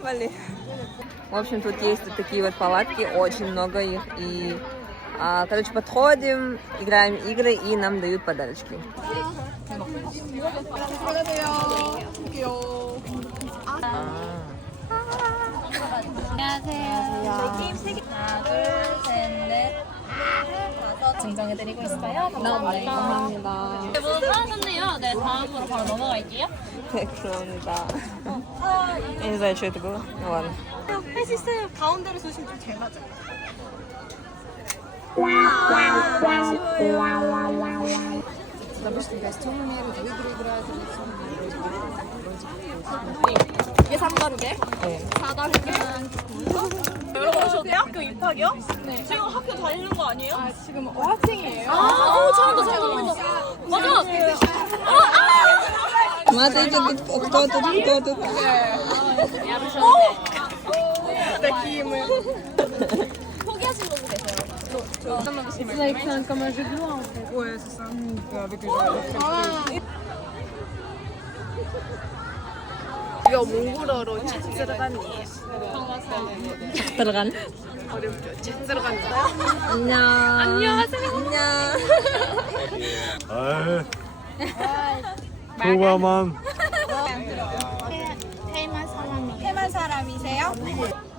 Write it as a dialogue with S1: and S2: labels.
S1: Вали. В общем, тут есть вот такие вот палатки, очень много их. И, а, короче, подходим, играем игры и нам дают подарочки.
S2: 안 증정해드리고 있어요. 네, 감사합니다.
S1: 네, 감사합니다.
S2: 네, 모두 수고하셨네요. 네, 다음으로 바로 넘어갈게요.
S1: 네, 감사합니다. 어. 인사해 주고 원.
S2: 할 수 있어요. 가운데로 쏘시면 좀 잘 맞아요. 아쉬워요. 이게 3단계?
S1: 네.
S2: 4단계? 여러분 대학교 입학이요? 네. 지금 학교 다니는 거 아니에요? 아,
S3: 지금 어학생이에요.
S2: 아, 어, 잘한다, 잘한다. 맞아.
S1: 맞아, 이제 또또또 또. 나 김을.
S2: 포기하신 거고 계세요.
S3: Like un comme un jeu de en fait.
S4: Ouais, c'est ça. Avec les gens.
S3: 이거 몽골어로 찌르간이에요.
S1: 들어간.
S3: 어렵죠? 찌르간자.
S1: 안녕. 안녕하세요. 안녕.
S5: 아이, 소감한
S3: 해만 사람이세요?
S2: 예쁘다.